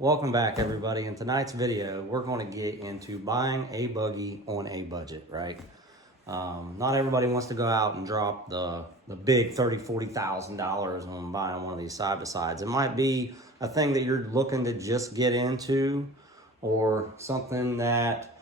Welcome back, everybody. In tonight's video, we're going to get into buying a buggy on a budget, right? Not everybody wants to go out and drop the big $30,000-$40,000 on buying one of these side-by-sides. It might be a thing that you're looking to just get into, or something that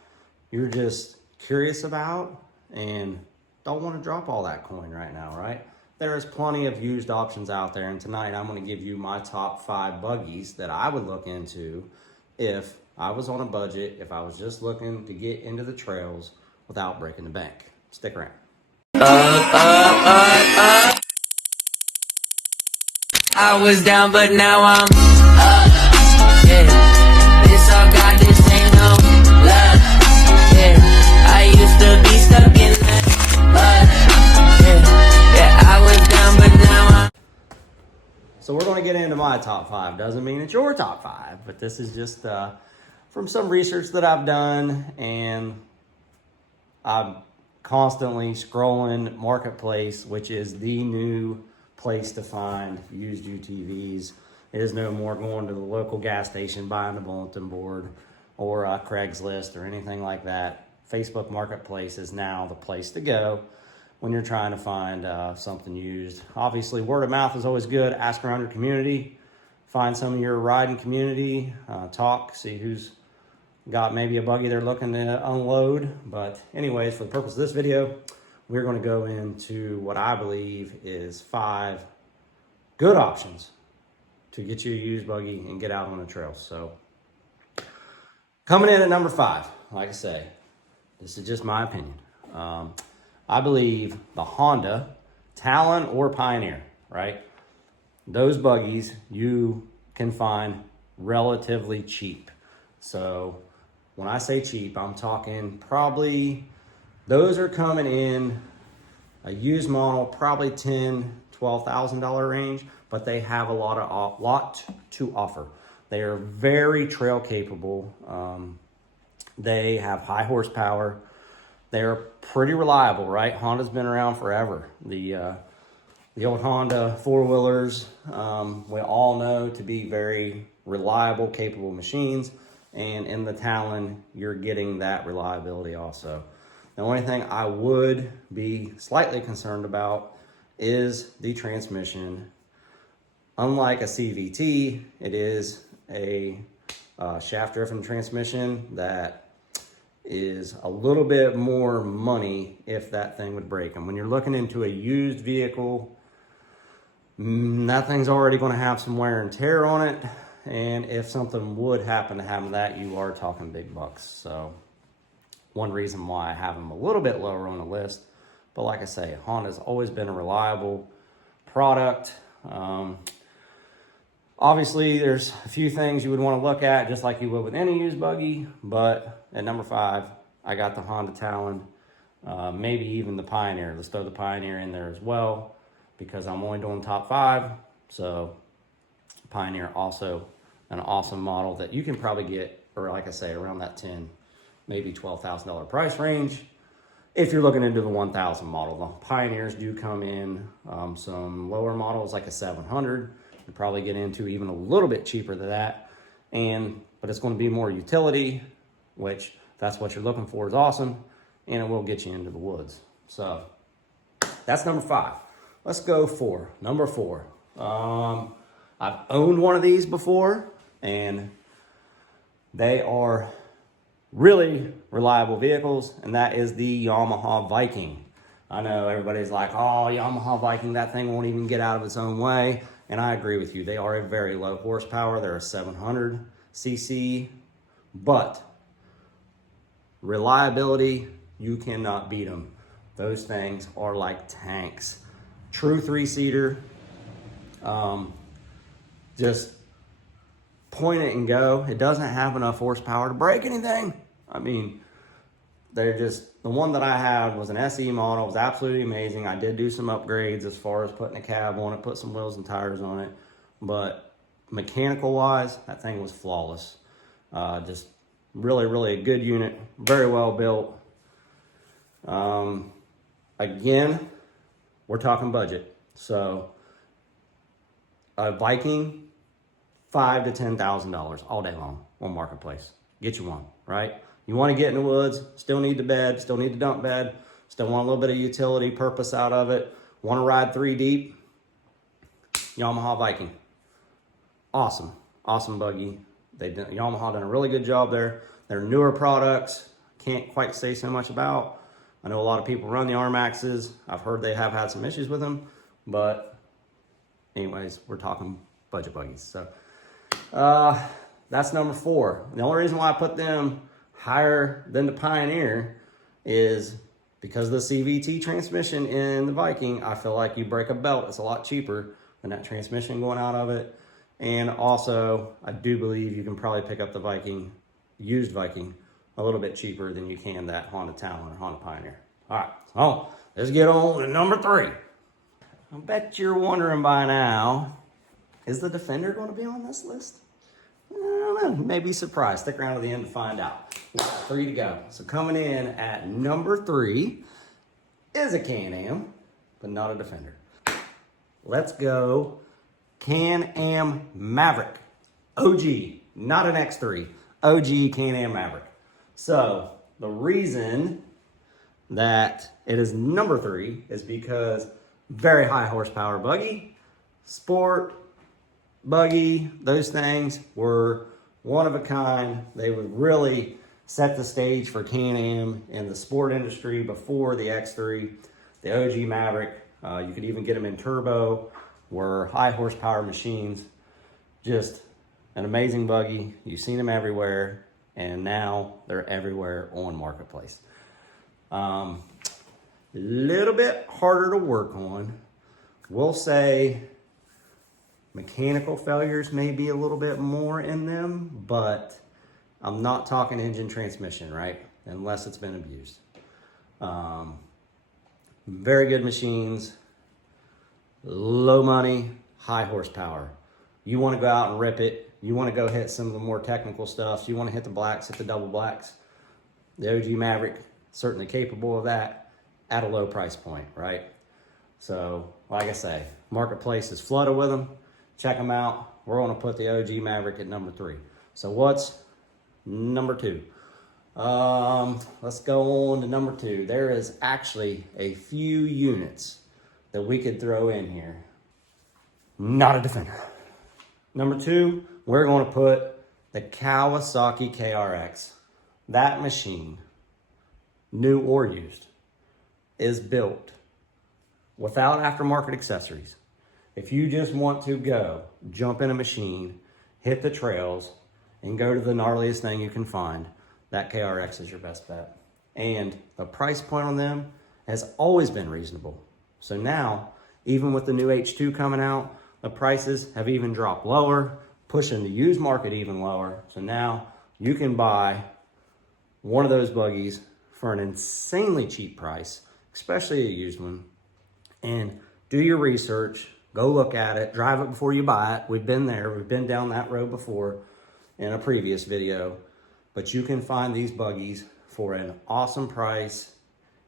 you're just curious about and don't want to drop all that coin right now, right? There is plenty of used options out there, and tonight I'm going to give you my top 5 buggies that I would look into if I was on a budget, if I was just looking to get into the trails without breaking the bank. Stick around. I was down, but now I'm up. Yeah, this all got, this ain't no love. Yeah, I used to be stuck in that mud. Yeah, I was down, but now I'm. So we're going to get into my top 5. Doesn't mean it's your top 5, but this is just from some research that I've done, and I'm constantly scrolling Marketplace, which is the new place to find used UTVs. It is no more going to the local gas station, buying the bulletin board, or Craigslist or anything like that. Facebook Marketplace is now the place to go when you're trying to find something used. Obviously, word of mouth is always good. Ask around your community, find some of your riding community, talk, see who's got maybe a buggy they're looking to unload. But anyways, for the purpose of this video, we're going to go into what I believe is 5 good options to get you a used buggy and get out on the trail. So coming in at number 5, like I say, this is just my opinion. I believe the Honda Talon or Pioneer, right? Those buggies you can find relatively cheap. So when I say cheap, I'm talking probably, those are coming in a used model, probably $10,000-$12,000 range, but they have a lot to offer. They are very trail capable. They have high horsepower. They're pretty reliable, right? Honda's been around forever. The old Honda four-wheelers, we all know to be very reliable, capable machines. And in the Talon, you're getting that reliability also. The only thing I would be slightly concerned about is the transmission. Unlike a CVT, it is a shaft-driven transmission that is a little bit more money if that thing would break. And when you're looking into a used vehicle, that thing's already going to have some wear and tear on it. And if something would happen to happen to that, you are talking big bucks. So one reason why I have them a little bit lower on the list. But like I say, Honda's always been a reliable product. Obviously, there's a few things you would want to look at, just like you would with any used buggy. But at number 5, I got the Honda Talon, maybe even the Pioneer. Let's throw the Pioneer in there as well, because I'm only doing top 5. So Pioneer, also an awesome model that you can probably get, or like I say, around that $10,000, maybe $12,000 price range. If you're looking into the 1000 model, the Pioneers do come in some lower models, like a 700. You probably get into even a little bit cheaper than that, but it's going to be more utility, which that's what you're looking for, is awesome, and it will get you into the woods. So that's number 5. Let's go for number 4. I've owned one of these before, and they are really reliable vehicles, and that is the Yamaha Viking. I know everybody's like, oh, Yamaha Viking, that thing won't even get out of its own way. And I agree with you. They are a very low horsepower. They're a 700 cc, but reliability, you cannot beat them. Those things are like tanks. True 3-seater. Just point it and go. It doesn't have enough horsepower to break anything. I mean, they're just, the one that I had was an SE model. It was absolutely amazing. I did do some upgrades as far as putting a cab on it, put some wheels and tires on it, but mechanical wise, that thing was flawless. Just really, really a good unit, very well built. Again, we're talking budget. So a Viking $5,000 to $10,000 all day long on Marketplace. Get you one, right? You want to get in the woods, still need the bed, still need the dump bed, still want a little bit of utility purpose out of it, want to ride 3 deep, Yamaha Viking. Awesome, awesome buggy. Yamaha done a really good job there. Their newer products, can't quite say so much about. I know a lot of people run the R-Maxes. I've heard they have had some issues with them, but anyways, we're talking budget buggies. So that's number 4. The only reason why I put them higher than the Pioneer is because of the CVT transmission in the Viking. I feel like you break a belt, it's a lot cheaper than that transmission going out of it. And also, I do believe you can probably pick up the Viking, used Viking, a little bit cheaper than you can that Honda Talon or Honda Pioneer. All right, so let's get on to number 3. I bet you're wondering by now, is the Defender going to be on this list? I don't know, maybe surprised. Stick around to the end to find out. We've got 3 to go. So coming in at number 3 is a Can-Am, but not a Defender. Let's go Can-Am Maverick. OG, not an X3. OG Can-Am Maverick. So the reason that it is number 3 is because very high horsepower buggy, sport buggy, those things were one of a kind. They would really set the stage for Can-Am in the sport industry before the X3, the OG Maverick. You could even get them in turbo, were high horsepower machines. Just an amazing buggy. You've seen them everywhere, and now they're everywhere on Marketplace. Little bit harder to work on. We'll say mechanical failures may be a little bit more in them, but I'm not talking engine transmission, right? Unless it's been abused. Very good machines, low money, high horsepower. You want to go out and rip it. You want to go hit some of the more technical stuff. You want to hit the blacks, hit the double blacks. The OG Maverick, certainly capable of that at a low price point, right? So, like I say, Marketplace is flooded with them. Check them out. We're going to put the OG Maverick at number 3. So what's number 2? Let's go on to number 2. There is actually a few units that we could throw in here. Not a Defender. Number 2, we're going to put the Kawasaki KRX. That machine, new or used, is built without aftermarket accessories. If you just want to go, jump in a machine, hit the trails, and go to the gnarliest thing you can find, that KRX is your best bet. And the price point on them has always been reasonable. So now, even with the new H2 coming out, the prices have even dropped lower, pushing the used market even lower. So now you can buy one of those buggies for an insanely cheap price, especially a used one, and do your research, go look at it, drive it before you buy it. We've been there, we've been down that road before in a previous video, but you can find these buggies for an awesome price,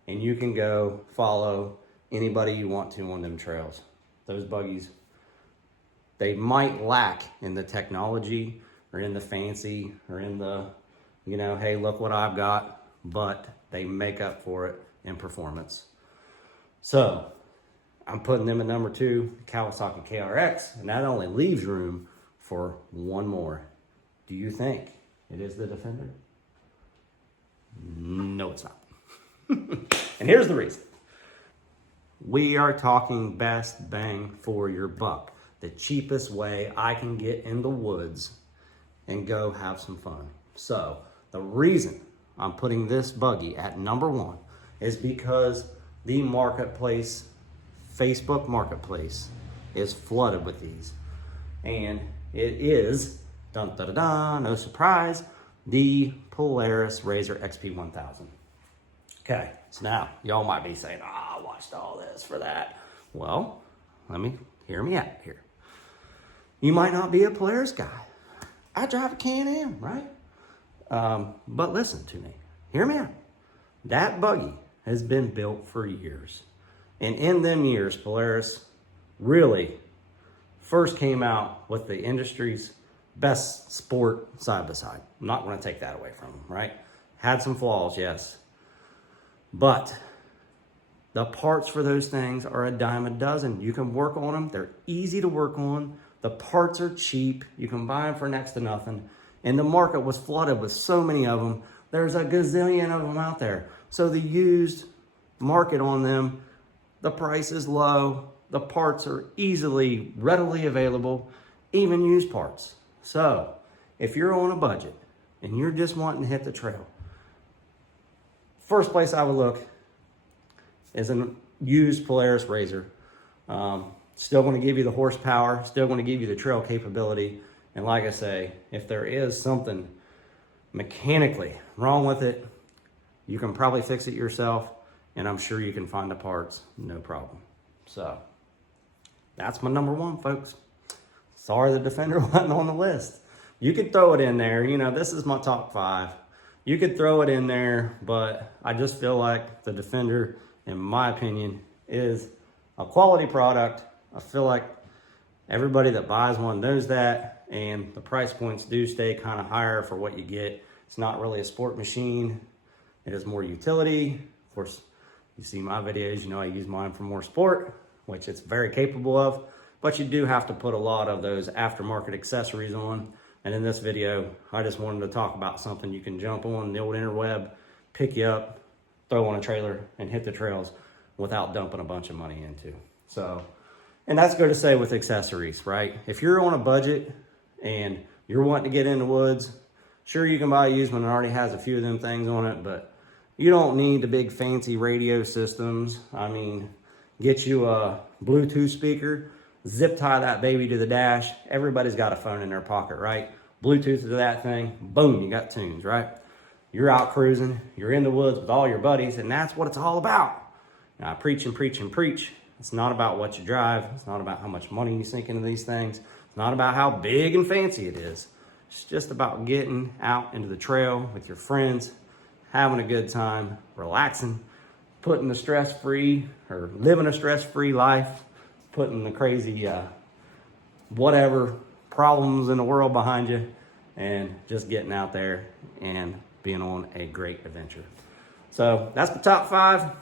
and you can go follow anybody you want to on them trails. Those buggies, they might lack in the technology or in the fancy or in the, you know, hey, look what I've got, but they make up for it in performance. So I'm putting them at number 2, Kawasaki KRX, and that only leaves room for one more. Do you think it is the Defender? No, it's not. And here's the reason. We are talking best bang for your buck. The cheapest way I can get in the woods and go have some fun. So the reason I'm putting this buggy at number 1 is because the marketplace, Facebook Marketplace, is flooded with these. And it is, dun da da da, no surprise, the Polaris RZR XP 1000. Okay, so now y'all might be saying, oh, I watched all this for that. Well, hear me out here. You might not be a Polaris guy. I drive a Can-Am, right? But listen to me, hear me out. That buggy has been built for years. And in them years, Polaris really first came out with the industry's best sport side by side. I'm not going to take that away from them, right? Had some flaws, yes. But the parts for those things are a dime a dozen. You can work on them. They're easy to work on. The parts are cheap. You can buy them for next to nothing. And the market was flooded with so many of them. There's a gazillion of them out there. So the used market on them, the price is low. The parts are readily available, even used parts. So if you're on a budget and you're just wanting to hit the trail, first place I would look is a used Polaris RZR. Still going to give you the horsepower, still going to give you the trail capability. And like I say, if there is something mechanically wrong with it, you can probably fix it yourself, and I'm sure you can find the parts, no problem. So that's my number one, folks. Sorry the Defender wasn't on the list. You could throw it in there. You know, this is my top 5. You could throw it in there, but I just feel like the Defender, in my opinion, is a quality product. I feel like everybody that buys one knows that, and the price points do stay kind of higher for what you get. It's not really a sport machine. It is more utility. Of course, you see my videos, you know I use mine for more sport, which it's very capable of, but you do have to put a lot of those aftermarket accessories on. And in this video, I just wanted to talk about something you can jump on the old interweb, pick you up, throw on a trailer, and hit the trails without dumping a bunch of money into. So, and that's good to say with accessories, right? If you're on a budget and you're wanting to get in the woods, sure, you can buy a used one that already has a few of them things on it, but you don't need the big fancy radio systems. I mean, get you a Bluetooth speaker, zip tie that baby to the dash. Everybody's got a phone in their pocket, right? Bluetooth to that thing, boom, you got tunes, right? You're out cruising, you're in the woods with all your buddies, and that's what it's all about. Now, I preach and preach and preach. It's not about what you drive. It's not about how much money you sink into these things. It's not about how big and fancy it is. It's just about getting out into the trail with your friends, having a good time, relaxing, putting the stress-free or living a stress-free life, putting the crazy whatever problems in the world behind you, and just getting out there and being on a great adventure. So that's the top 5.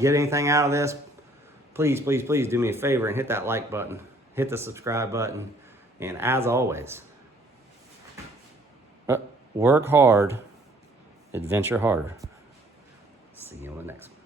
Get anything out of this, please, please, please do me a favor and hit that like button, hit the subscribe button, and as always, work hard, adventure harder. See you on the next one.